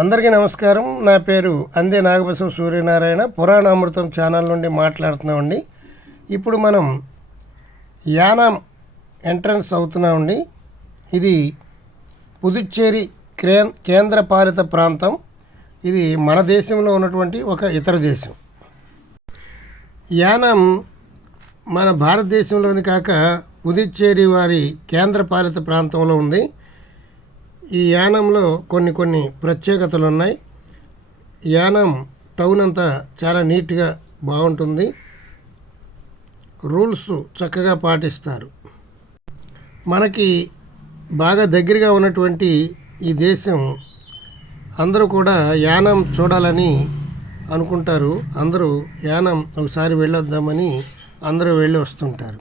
అందరికీ నమస్కారం. నా పేరు అందే నాగబసవ సూర్యనారాయణ. పురాణామృతం ఛానల్ నుండి మాట్లాడుతున్నామండి. ఇప్పుడు మనం యానాం ఎంట్రన్స్ అవుతున్నామండి. ఇది పుదుచ్చేరి కేంద్రపాలిత ప్రాంతం. ఇది మన దేశంలో ఉన్నటువంటి ఒక ఇతర దేశం. యానాం మన భారతదేశంలోని కాక పుదుచ్చేరి వారి కేంద్రపాలిత ప్రాంతంలో ఉంది. ఈ యానంలో కొన్ని ప్రత్యేకతలు ఉన్నాయి. యానం టౌన్ అంతా చాలా నీట్గా బాగుంటుంది. రూల్స్ చక్కగా పాటిస్తారు. మనకి బాగా దగ్గరగా ఉన్నటువంటి ఈ దేశం అందరూ కూడా యానం చూడాలని అనుకుంటారు. అందరూ యానం ఒకసారి వెళ్ళొద్దామని అందరూ వెళ్ళి వస్తుంటారు.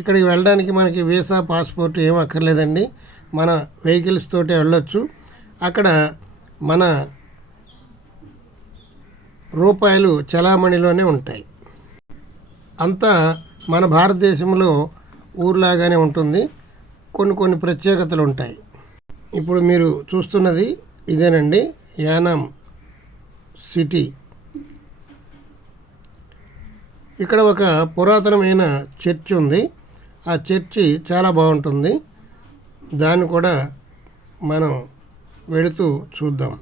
ఇక్కడికి వెళ్ళడానికి మనకి వీసా పాస్పోర్ట్ ఏం అక్కర్లేదండి. మన వెహికల్స్ తోటే వెళ్ళొచ్చు. అక్కడ మన రూపాయలు చలామణిలోనే ఉంటాయి. అంతా మన భారతదేశంలో ఊర్లాగానే ఉంటుంది. కొన్ని ప్రత్యేకతలు ఉంటాయి. ఇప్పుడు మీరు చూస్తున్నది ఇదేనండి, యానాం సిటీ. ఇక్కడ ఒక పురాతనమైన చర్చ్ ఉంది. ఆ చర్చి చాలా బాగుంటుంది. దాన్ని కూడా మనం వెళుతూ చూద్దాం.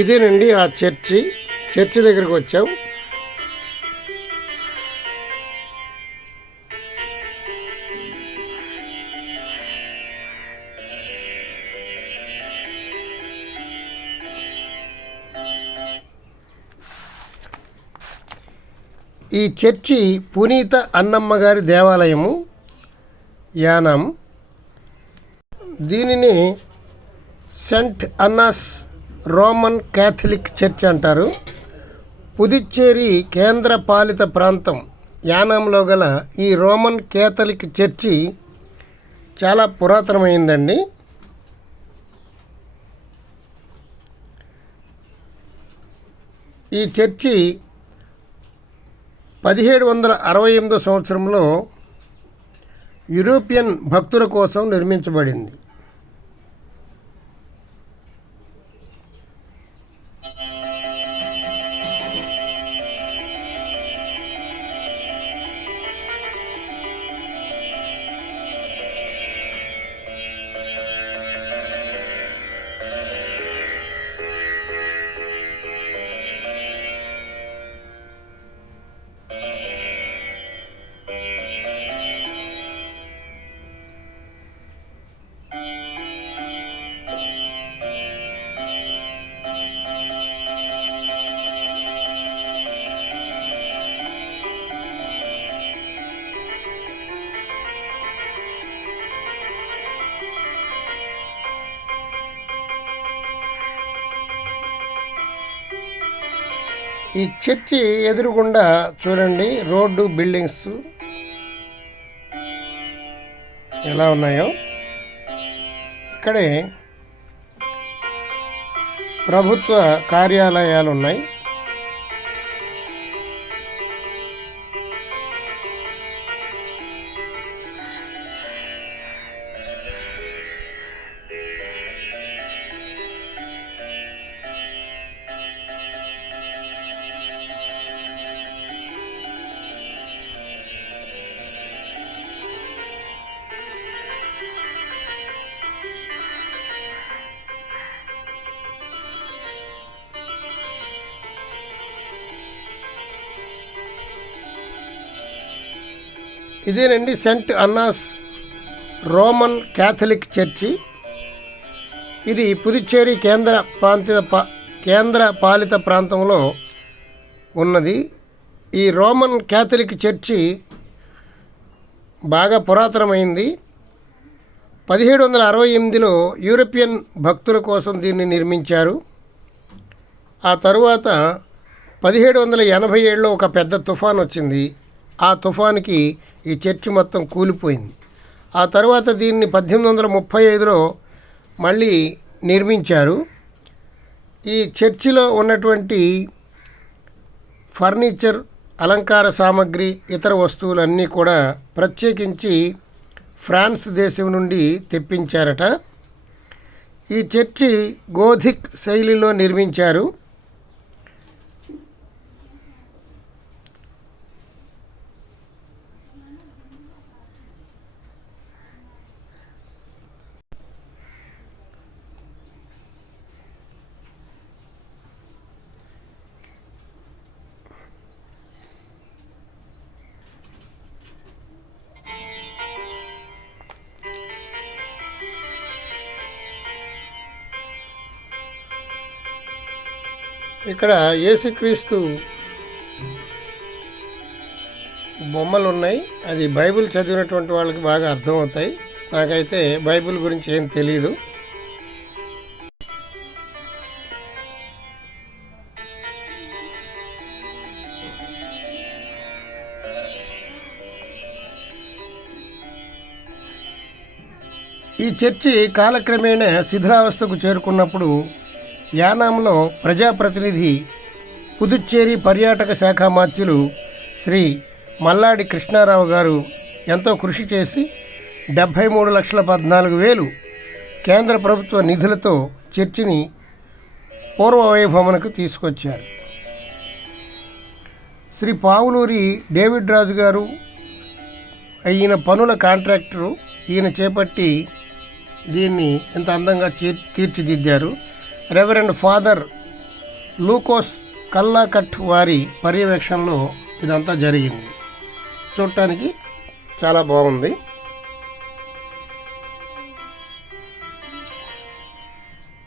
ఇదేనండి ఆ చర్చి దగ్గరికి వచ్చాం. ఈ చర్చి పునీత అన్నమ్మ గారి దేవాలయము యానాం. దీనిని సెంట్ అన్నాస్ రోమన్ క్యాథలిక్ చర్చ్ అంటారు. పుదుచ్చేరి కేంద్ర పాలిత ప్రాంతం యానాంలో గల ఈ రోమన్ క్యాథలిక్ చర్చి చాలా పురాతనమైందండి. ఈ చర్చి 1768 సంవత్సరంలో యూరోపియన్ భక్తుల కోసం నిర్మించబడింది. ఈ చర్చి ఎదురుగుండా చూడండి రోడ్డు, బిల్డింగ్స్ ఎలా ఉన్నాయో. ఇక్కడే ప్రభుత్వ కార్యాలయాలు ఉన్నాయి. ఇదేనండి సెంట్ అన్నాస్ రోమన్ క్యాథలిక్ చర్చి. ఇది పుదుచ్చేరి కేంద్ర పాలిత ప్రాంతంలో ఉన్నది. ఈ రోమన్ క్యాథలిక్ చర్చి బాగా పురాతనమైంది. 1768లో యూరోపియన్ భక్తుల కోసం దీన్ని నిర్మించారు. ఆ తరువాత 1787లో ఒక పెద్ద తుఫాన్ వచ్చింది. ఆ తుఫానుకి ఈ చర్చి మొత్తం కూలిపోయింది. ఆ తర్వాత దీన్ని 1835లో మళ్ళీ నిర్మించారు. ఈ చర్చిలో ఉన్నటువంటి ఫర్నిచర్, అలంకార సామాగ్రి, ఇతర వస్తువులన్నీ కూడా ప్రత్యేకించి ఫ్రాన్స్ దేశం నుండి తెప్పించారట. ఈ చర్చి గోథిక్ శైలిలో నిర్మించారు. ఇక్కడ యేసుక్రీస్తు బొమ్మలు ఉన్నాయి. అది బైబిల్ చదివినటువంటి వాళ్ళకి బాగా అర్థమవుతాయి. నాకైతే బైబిల్ గురించి ఏం తెలియదు. ఈ చర్చి కాలక్రమేణా శిథిలావస్థకు చేరుకున్నప్పుడు యానాంలో ప్రజాప్రతినిధి, పుదుచ్చేరి పర్యాటక శాఖ మాత్యులు శ్రీ మల్లాడి కృష్ణారావు గారు ఎంతో కృషి చేసి 73,14,000 కేంద్ర ప్రభుత్వ నిధులతో చర్చిని పూర్వ వైభవమునకు తీసుకొచ్చారు. శ్రీ పావులూరి డేవిడ్ రాజు గారు ఈయన పనుల కాంట్రాక్టరు. ఈయన చేపట్టి దీన్ని ఎంత అందంగా తీర్చిదిద్దారు. రెవరెండ్ ఫాదర్ లూకోస్ కల్లాకట్ వారి పర్యవేక్షణలో ఇదంతా జరిగింది. చూడటానికి చాలా బాగుంది.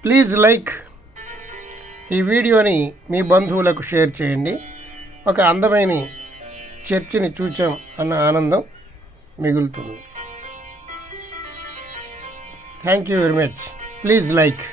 ప్లీజ్ లైక్ ఈ వీడియోని మీ బంధువులకు షేర్ చేయండి. ఒక అందమైన చర్చిని చూచాం అన్న ఆనందం మిగులుతుంది. Thank you very much. Please like.